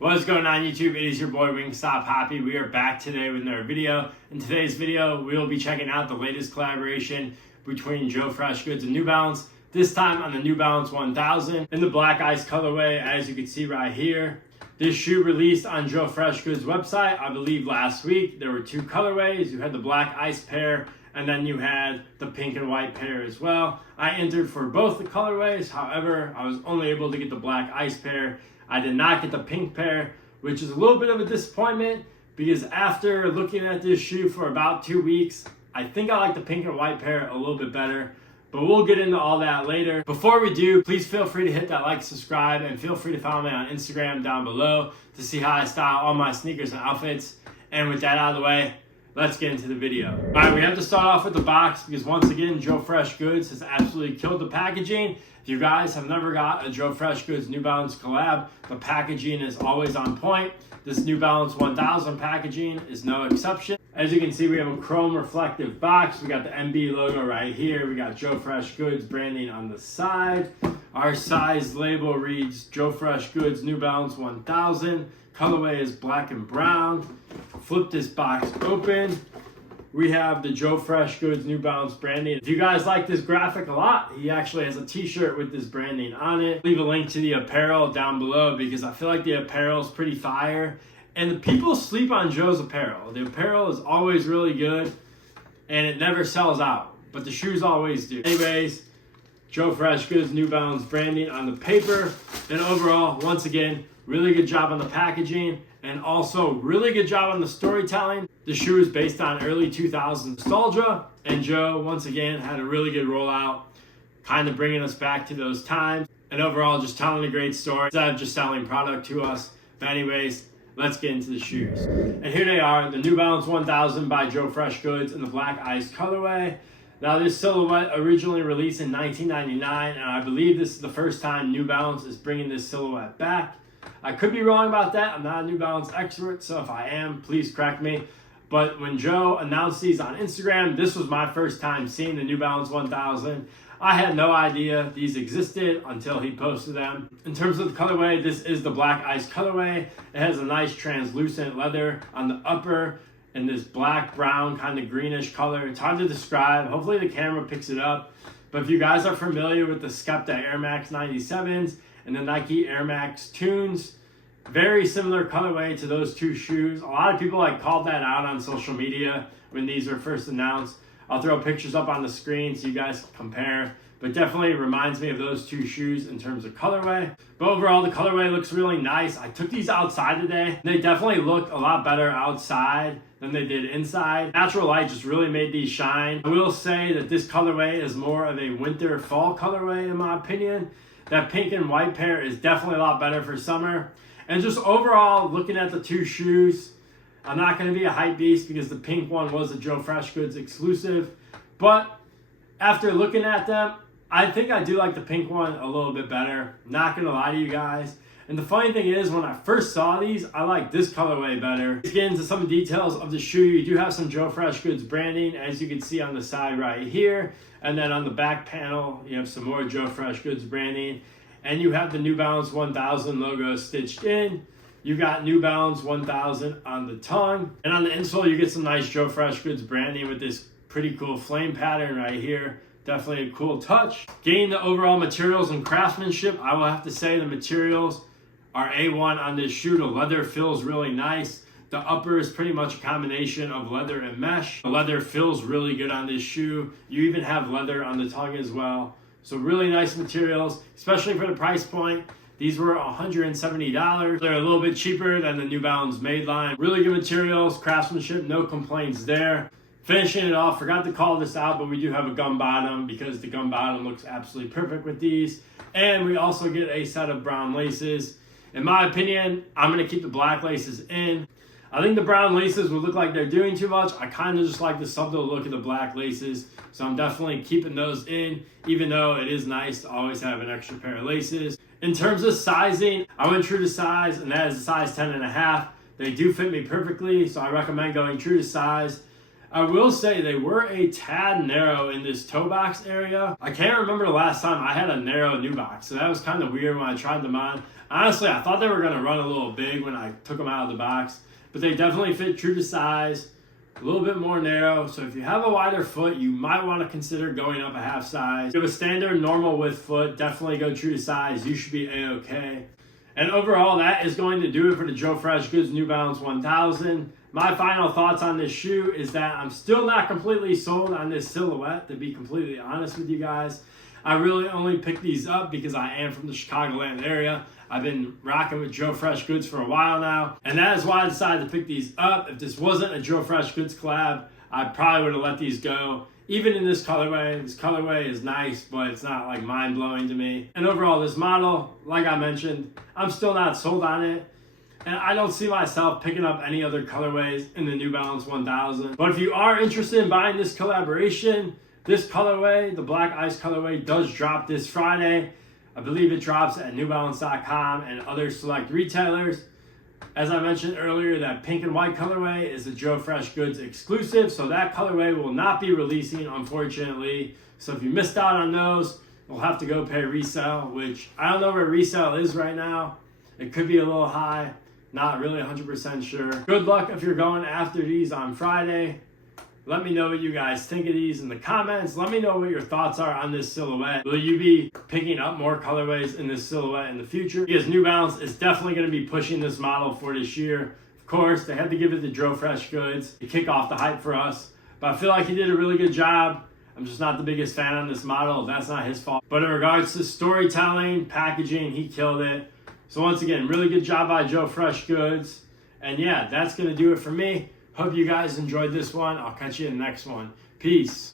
What's going on YouTube? It is your boy Wingstop Happy. We are back today with another video. In today's video, we will be checking out the latest collaboration between Joefreshgoods and New Balance. This time on the New Balance 1000 in the black ice colorway, as you can see right here. This shoe released on Joefreshgoods website, I believe last week. There were two colorways. You had the black ice pair, and then you had the pink and white pair as well. I entered for both the colorways. However, I was only able to get the black ice pair. I did not get the pink pair, which is a little bit of a disappointment because after looking at this shoe for about 2 weeks, I think I like the pink and white pair a little bit better, but we'll get into all that later. Before we do, please feel free to hit that like, subscribe, and feel free to follow me on Instagram down below to see how I style all my sneakers and outfits. And with that out of the way, let's get into the video. All right, we have to start off with the box because once again, Joefreshgoods has absolutely killed the packaging. If you guys have never got a Joefreshgoods New Balance collab, the packaging is always on point. This New Balance 1000 packaging is no exception. As you can see, we have a chrome reflective box. We got the MB logo right here. We got Joefreshgoods branding on the side. Our size label reads Joefreshgoods New Balance 1000. Colorway is black and brown. Flip this box open. We have the Joefreshgoods New Balance branding. If you guys like this graphic a lot, he actually has a t-shirt with this branding on it. Leave a link to the apparel down below because I feel like the apparel is pretty fire. And the people sleep on Joe's apparel. The apparel is always really good and it never sells out, but the shoes always do. Anyways, Joefreshgoods New Balance branding on the paper. And overall, once again, really good job on the packaging and also really good job on the storytelling. The shoe is based on early 2000s nostalgia, and Joe, once again, had a really good rollout, kind of bringing us back to those times, and overall just telling a great story instead of just selling product to us. But anyways, let's get into the shoes. And here they are, the New Balance 1000 by Joefreshgoods in the black ice colorway. Now this silhouette originally released in 1999, and I believe this is the first time New Balance is bringing this silhouette back. I could be wrong about that. I'm not a New Balance expert, so if I am, please correct me. But when Joe announced these on Instagram, this was my first time seeing the New Balance 1000. I had no idea these existed until he posted them. In terms of the colorway, this is the black ice colorway. It has a nice translucent leather on the upper and this black, brown, kind of greenish color. It's hard to describe. Hopefully the camera picks it up. But if you guys are familiar with the Skepta Air Max 97s and the Nike Air Max Tunes, very similar colorway to those two shoes. A lot of people called that out on social media when these were first announced. I'll throw pictures up on the screen so you guys can compare, but definitely reminds me of those two shoes in terms of colorway. But overall, the colorway looks really nice. I took these outside today. They definitely look a lot better outside than they did inside. Natural light just really made these shine. I will say that this colorway is more of a winter fall colorway in my opinion. That pink and white pair is definitely a lot better for summer. And just overall, looking at the two shoes, I'm not going to be a hype beast because the pink one was a Joefreshgoods exclusive. But after looking at them, I think I do like the pink one a little bit better. Not going to lie to you guys. And the funny thing is, when I first saw these, I like this colorway better. Let's get into some details of the shoe. You do have some Joefreshgoods branding, as you can see on the side right here. And then on the back panel, you have some more Joefreshgoods branding. And you have the New Balance 1000 logo stitched in. You got New Balance 1000 on the tongue. And on the insole, you get some nice Joefreshgoods branding with this pretty cool flame pattern right here. Definitely a cool touch. Getting the overall materials and craftsmanship, I will have to say the materials are A1 on this shoe. The leather feels really nice. The upper is pretty much a combination of leather and mesh. The leather feels really good on this shoe. You even have leather on the tongue as well. So really nice materials, especially for the price point. These were $170. They're a little bit cheaper than the New Balance Made line. Really good materials, craftsmanship, no complaints there. Finishing it off, forgot to call this out, but we do have a gum bottom because the gum bottom looks absolutely perfect with these. And we also get a set of brown laces. In my opinion, I'm going to keep the black laces in. I think the brown laces would look like they're doing too much. I kind of just like the subtle look of the black laces. So I'm definitely keeping those in, even though it is nice to always have an extra pair of laces. In terms of sizing, I went true to size, and that is a size 10.5. They do fit me perfectly, so I recommend going true to size. I will say they were a tad narrow in this toe box area. I can't remember the last time I had a narrow New Box, so that was kind of weird when I tried them on. Honestly, I thought they were going to run a little big when I took them out of the box, but they definitely fit true to size, a little bit more narrow. So if you have a wider foot, you might want to consider going up a half size. If you have a standard normal width foot, definitely go true to size. You should be A-okay. And overall, that is going to do it for the Joefreshgoods New Balance 1000. My final thoughts on this shoe is that I'm still not completely sold on this silhouette, to be completely honest with you guys. I really only picked these up because I am from the Chicagoland area. I've been rocking with Joefreshgoods for a while now, and that is why I decided to pick these up. If this wasn't a Joefreshgoods collab, I probably would have let these go. Even in this colorway is nice, but it's not like mind-blowing to me. And overall, this model, like I mentioned, I'm still not sold on it. And I don't see myself picking up any other colorways in the New Balance 1000. But if you are interested in buying this collaboration, this colorway, the Black Ice colorway, does drop this Friday. I believe it drops at newbalance.com and other select retailers. As I mentioned earlier, that pink and white colorway is a Joefreshgoods exclusive, so that colorway will not be releasing, unfortunately. So if you missed out on those, you'll have to go pay resale, which I don't know where resale is right now. It could be a little high, not really 100% sure. Good luck if you're going after these on Friday. Let me know what you guys think of these in the comments. Let me know what your thoughts are on this silhouette. Will you be picking up more colorways in this silhouette in the future? Because New Balance is definitely going to be pushing this model for this year. Of course, they had to give it to Joefreshgoods to kick off the hype for us. But I feel like he did a really good job. I'm just not the biggest fan on this model. That's not his fault. But in regards to storytelling, packaging, he killed it. So once again, really good job by Joefreshgoods. And yeah, that's going to do it for me. Hope you guys enjoyed this one. I'll catch you in the next one. Peace.